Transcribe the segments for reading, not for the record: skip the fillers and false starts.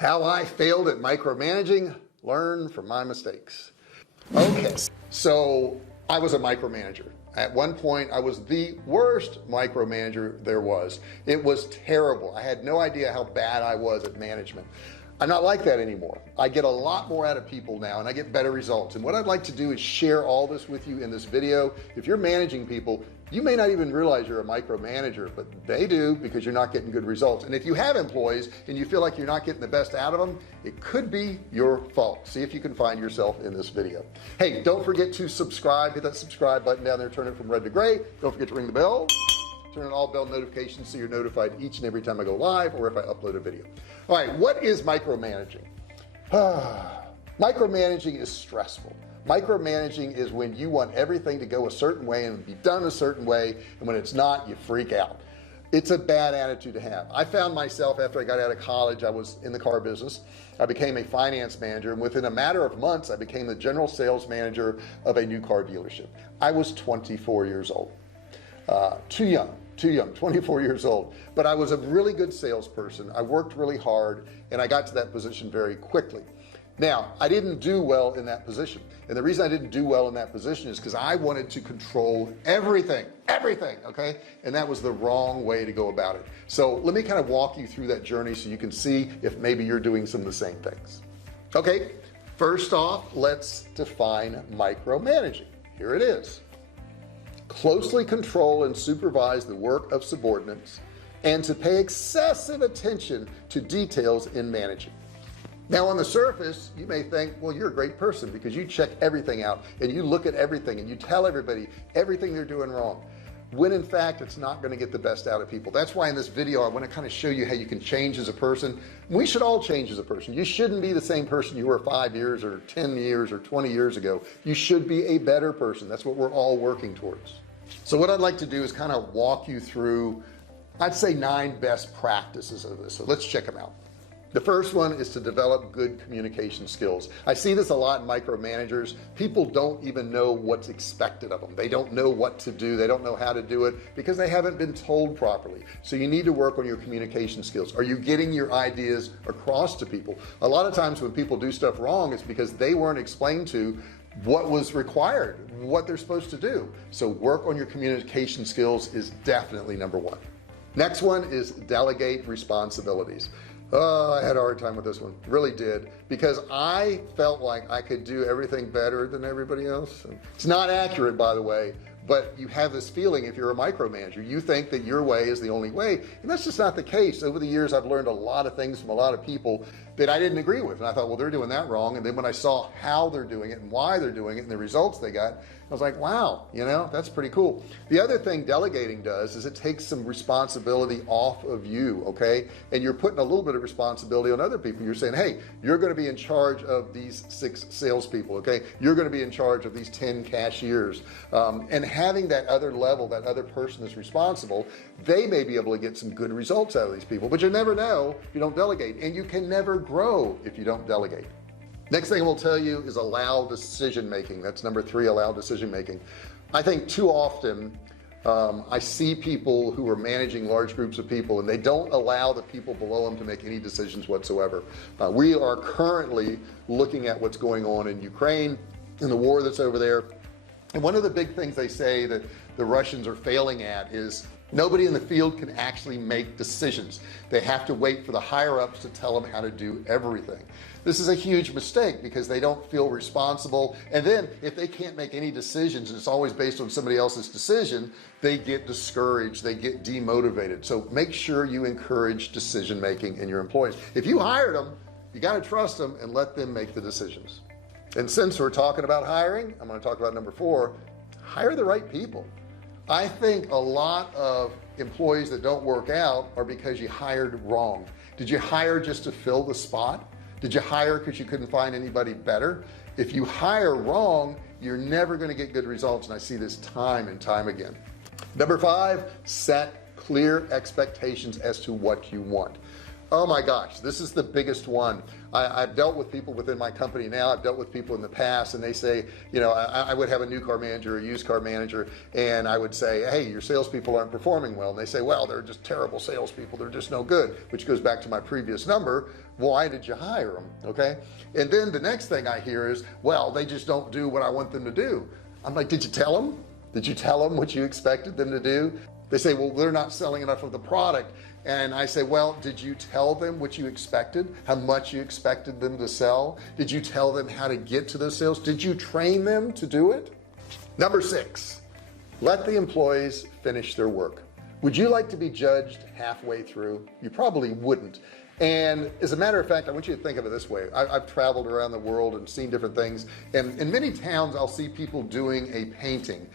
How I failed at micromanaging, learn from my mistakes. Okay, so I was a micromanager. At one point I was the worst micromanager there was. It was terrible. I had no idea how bad I was at management. I'm not like that anymore. I get a lot more out of people now and I get better results, and what I'd like to do is share all this with you in this video. If you're managing people, you may not even realize you're a micromanager, but they do, because you're not getting good results. And if you have employees and you feel like you're not getting the best out of them, it could be your fault. See if you can find yourself in this video. Hey, don't forget to subscribe. Hit that subscribe button down there, turn it from red to gray. Don't forget to ring the bell, turn on all bell notifications so you're notified each and every time I go live or if I upload a video. All right, what is micromanaging? Micromanaging is stressful. Micromanaging is when you want everything to go a certain way and be done a certain way, and when it's not, you freak out. It's a bad attitude to have. I found myself, after I got out of college, I was in the car business. I became a finance manager, and within a matter of months I became the general sales manager of a new car dealership. I was 24 years old. Too young, 24 years old, but I was a really good salesperson. I worked really hard and I got to that position very quickly. Now, I didn't do well in that position, and the reason I didn't do well in that position is because I wanted to control everything, okay, and that was the wrong way to go about it. So let me kind of walk you through that journey so you can see if maybe you're doing some of the same things. Okay, first off, let's define micromanaging. Here it is: closely control and supervise the work of subordinates, and to pay excessive attention to details in managing. Now, on the surface, you may think, well, you're a great person because you check everything out and you look at everything and you tell everybody everything they're doing wrong, when in fact it's not going to get the best out of people. That's why in this video I want to kind of show you how you can change as a person. We should all change as a person. You shouldn't be the same person you were 5 years or 10 years or 20 years ago. You should be a better person. That's what we're all working towards. So what I'd like to do is kind of walk you through, I'd say, 9 best practices of this. So let's check them out. The first one is to develop good communication skills. I see this a lot in micromanagers. People don't even know what's expected of them. They don't know what to do. They don't know how to do it because they haven't been told properly. So you need to work on your communication skills. Are you getting your ideas across to people? A lot of times when people do stuff wrong, it's because they weren't explained to what was required, what they're supposed to do. So work on your communication skills is definitely number 1. Next one is delegate responsibilities. Oh, I had a hard time with this one, really did, because I felt like I could do everything better than everybody else. It's not accurate, by the way, but you have this feeling if you're a micromanager, you think that your way is the only way, and that's just not the case. Over the years I've learned a lot of things from a lot of people that I didn't agree with, and I thought, well, they're doing that wrong. And then when I saw how they're doing it and why they're doing it and the results they got, I was like, wow, you know, that's pretty cool. The other thing delegating does is it takes some responsibility off of you, okay, and you're putting a little bit of responsibility on other people. You're saying, hey, you're going to be in charge of these 6 salespeople, okay, you're going to be in charge of these 10 cashiers, and having that other level, that other person that's responsible, they may be able to get some good results out of these people, but you never know if you don't delegate, and you can never grow if you don't delegate. Next thing I will tell you is allow decision making. That's number 3, allow decision making. I think too often I see people who are managing large groups of people and they don't allow the people below them to make any decisions whatsoever. We are currently looking at what's going on in Ukraine and the war that's over there, and one of the big things they say that the Russians are failing at is nobody in the field can actually make decisions. They have to wait for the higher ups to tell them how to do everything. This is a huge mistake because they don't feel responsible, and then if they can't make any decisions and it's always based on somebody else's decision, they get discouraged, they get demotivated. So make sure you encourage decision making in your employees. If you hired them, you got to trust them and let them make the decisions. And since we're talking about hiring, I'm going to talk about number 4, hire the right people. I think a lot of employees that don't work out are because you hired wrong. Did you hire just to fill the spot? Did you hire because you couldn't find anybody better? If you hire wrong, you're never going to get good results, and I see this time and time again. Number 5, set clear expectations as to what you want. Oh my gosh, this is the biggest one. I've dealt with people within my company now. I've dealt with people in the past, and they say, you know, I would have a new car manager, a used car manager, and I would say, hey, your salespeople aren't performing well. And they say, well, they're just terrible salespeople. They're just no good, which goes back to my previous number. Why did you hire them? Okay. And then the next thing I hear is, well, they just don't do what I want them to do. I'm like, did you tell them? Did you tell them what you expected them to do? They say, well, they're not selling enough of the product. And I say, well, did you tell them what you expected, how much you expected them to sell? Did you tell them how to get to those sales? Did you train them to do it? Number 6, let the employees finish their work. Would you like to be judged halfway through? You probably wouldn't. And as a matter of fact, I want you to think of it this way. I've traveled around the world and seen different things, and in many towns I'll see people doing a painting.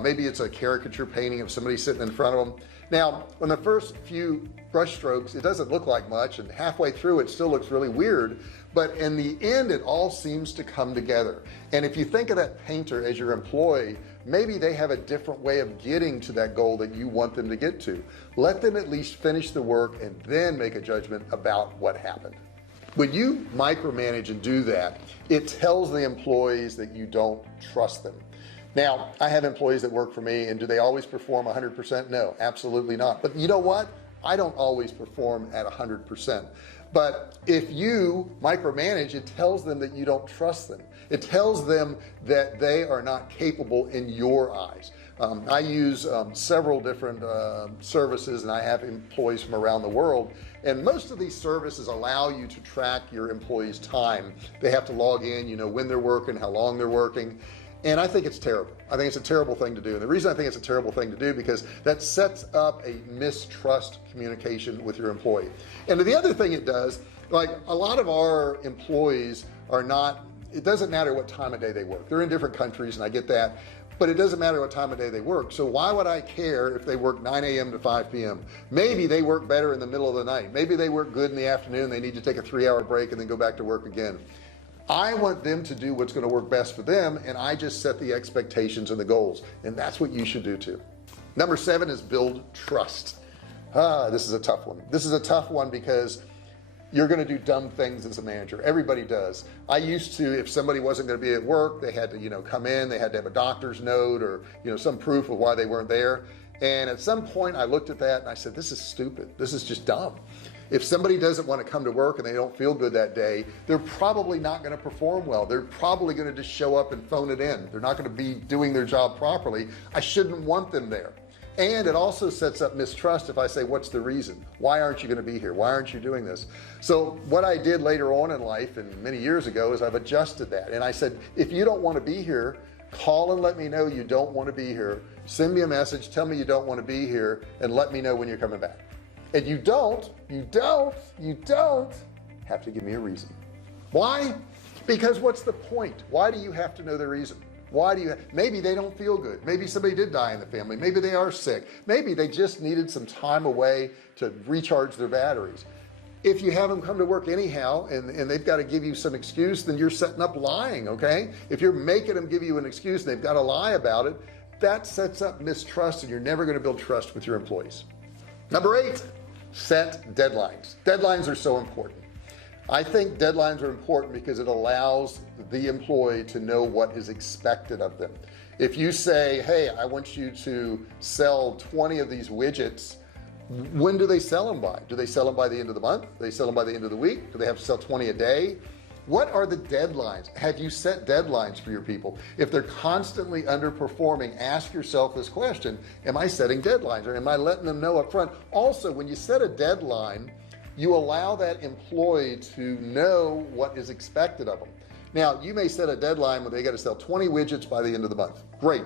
Maybe it's a caricature painting of somebody sitting in front of them. Now on the first few brush strokes it doesn't look like much, and halfway through it still looks really weird, but in the end it all seems to come together. And if you think of that painter as your employee, maybe they have a different way of getting to that goal that you want them to get to. Let them at least finish the work and then make a judgment about what happened. When you micromanage and do that, it tells the employees that you don't trust them. Now I have employees that work for me, and do they always perform 100%? No, absolutely not. But you know what? I don't always perform at 100%. But if you micromanage, it tells them that you don't trust them. It tells them that they are not capable in your eyes. I use several different services, and I have employees from around the world, and most of these services allow you to track your employees' time. They have to log in, you know, when they're working, how long they're working. And I think it's terrible. I think it's a terrible thing to do. And the reason I think it's a terrible thing to do, because that sets up a mistrust communication with your employee. And the other thing it does, like a lot of our employees are not, it doesn't matter what time of day they work. They're in different countries, and I get that, but it doesn't matter what time of day they work. So why would I care if they work 9 a.m. to 5 p.m.? Maybe they work better in the middle of the night. Maybe they work good in the afternoon. They need to take a 3-hour break and then go back to work again. I want them to do what's going to work best for them, and I just set the expectations and the goals, and that's what you should do too. Number 7 is build trust. This is a tough one. This is a tough one because you're going to do dumb things as a manager. Everybody does. I used to, if somebody wasn't going to be at work, they had to, you know, come in, they had to have a doctor's note or, you know, some proof of why they weren't there. And at some point I looked at that and I said, this is stupid. This is just dumb. If somebody doesn't want to come to work and they don't feel good that day, they're probably not going to perform well. They're probably going to just show up and phone it in. They're not going to be doing their job properly. I shouldn't want them there. And it also sets up mistrust if I say, what's the reason? Why aren't you going to be here? Why aren't you doing this? So what I did later on in life, and many years ago, is I've adjusted that. And I said, if you don't want to be here, call and let me know you don't want to be here. Send me a message, tell me you don't want to be here, and let me know when you're coming back. And you don't have to give me a reason. Why? Because what's the point? Why do you have to know the reason? Why do you maybe they don't feel good. Maybe somebody did die in the family. Maybe they are sick. Maybe they just needed some time away to recharge their batteries. If you have them come to work anyhow and they've got to give you some excuse, then you're setting up lying. Okay. If you're making them give you an excuse and they've got to lie about it, that sets up mistrust, and you're never going to build trust with your employees. Number 8, set deadlines. Deadlines are so important. I think deadlines are important because it allows the employee to know what is expected of them. If you say, hey, I want you to sell 20 of these widgets, when do they sell them by? Do they sell them by the end of the month? Do they sell them by the end of the week? Do they have to sell 20 a day? What are the deadlines? Have you set deadlines for your people? If they're constantly underperforming, ask yourself this question: am I setting deadlines, or am I letting them know up front? Also, when you set a deadline, you allow that employee to know what is expected of them. Now, you may set a deadline when they got to sell 20 widgets by the end of the month. Great.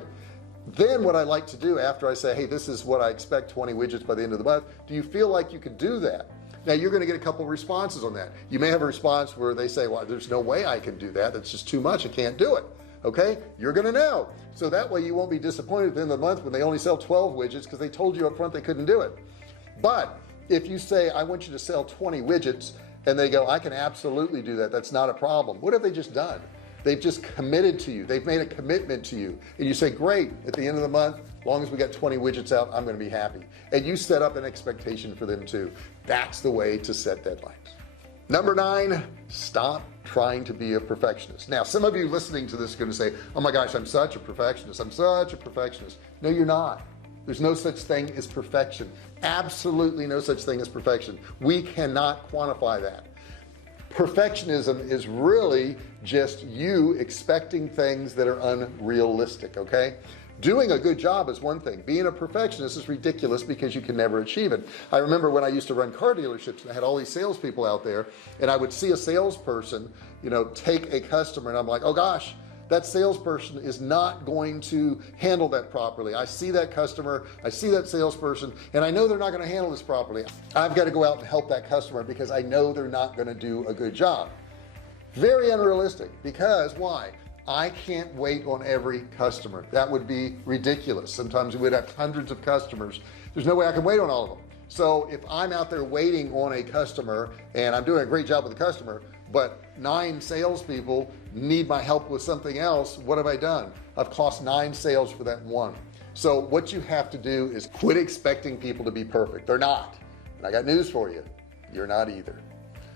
Then what I like to do after I say, hey, this is what I expect, 20 widgets by the end of the month, do you feel like you could do that? Now you're going to get a couple of responses on that. You may have a response where they say, well, there's no way I can do that. That's just too much. I can't do it. Okay. You're going to know. So that way you won't be disappointed at the end of the month when they only sell 12 widgets because they told you up front they couldn't do it. But if you say, I want you to sell 20 widgets, and they go, I can absolutely do that. That's not a problem. What have they just done? they've just committed to you, they've made a commitment to you, and you say, great, at the end of the month, as long as we got 20 widgets out, I'm going to be happy. And you set up an expectation for them too. That's the way to set deadlines. Number 9, stop trying to be a perfectionist. Now, some of you listening to this are going to say, oh my gosh, I'm such a perfectionist. I'm such a perfectionist. No, you're not. There's no such thing as perfection. Absolutely no such thing as perfection. We cannot quantify that. Perfectionism is really just you expecting things that are unrealistic. Okay, doing a good job is one thing. Being a perfectionist is ridiculous because you can never achieve it. I remember when I used to run car dealerships and I had all these salespeople out there, and I would see a salesperson, you know, take a customer, and I'm like, oh gosh, that salesperson is not going to handle that properly. I see that customer, I see that salesperson, and I know they're not going to handle this properly. I've got to go out and help that customer because I know they're not going to do a good job. Very unrealistic. Because why? I can't wait on every customer. That would be ridiculous. Sometimes we would have hundreds of customers. There's no way I can wait on all of them. So if I'm out there waiting on a customer and I'm doing a great job with the customer, but 9 salespeople need my help with something else, what have I done? I've cost 9 sales for that one. So what you have to do is quit expecting people to be perfect. They're not. And I got news for you. You're not either.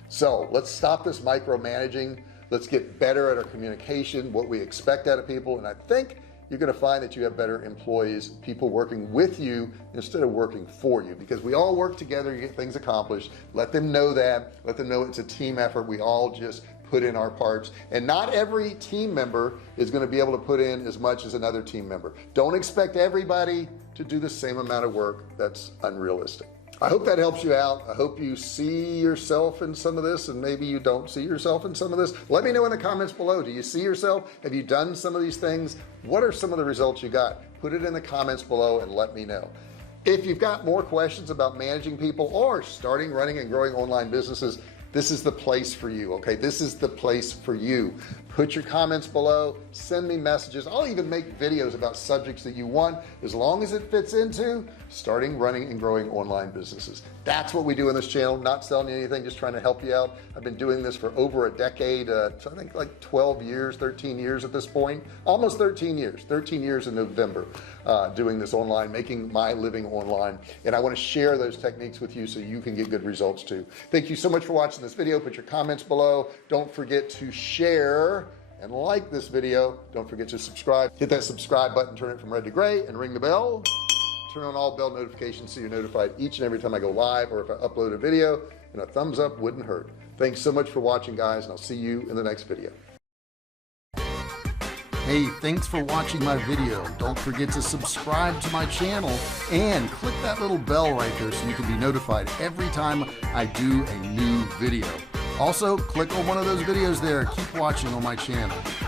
So let's stop this micromanaging. Let's get better at our communication, what we expect out of people. And I think you're going to find that you have better employees, people working with you instead of working for you, because we all work together to get things accomplished. Let them know that. Let them know it's a team effort. We all just put in our parts, and not every team member is going to be able to put in as much as another team member. Don't expect everybody to do the same amount of work. That's unrealistic. I hope that helps you out. I hope you see yourself in some of this, and maybe you don't see yourself in some of this. Let me know in the comments below. Do you see yourself? Have you done some of these things? What are some of the results you got? Put it in the comments below and let me know. If you've got more questions about managing people or starting, running, and growing online businesses, this is the place for you. Okay, this is the place for you. Put your comments below, send me messages. I'll even make videos about subjects that you want, as long as it fits into starting, running, and growing online businesses. That's what we do on this channel. Not selling you anything, just trying to help you out. I've been doing this for over a decade. I think like 12 years, 13 years at this point, almost 13 years in November, doing this online, making my living online. And I want to share those techniques with you so you can get good results too. Thank you so much for watching this video. Put your comments below. Don't forget to share and like this video. Don't forget to subscribe. Hit that subscribe button, turn it from red to gray, and ring the bell. Turn on all bell notifications so you're notified each and every time I go live, or if I upload a video, and a thumbs up wouldn't hurt. Thanks so much for watching, guys, and I'll see you in the next video. Hey, thanks for watching my video. Don't forget to subscribe to my channel and click that little bell right there so you can be notified every time I do a new video. Also, click on one of those videos there. Keep watching on my channel.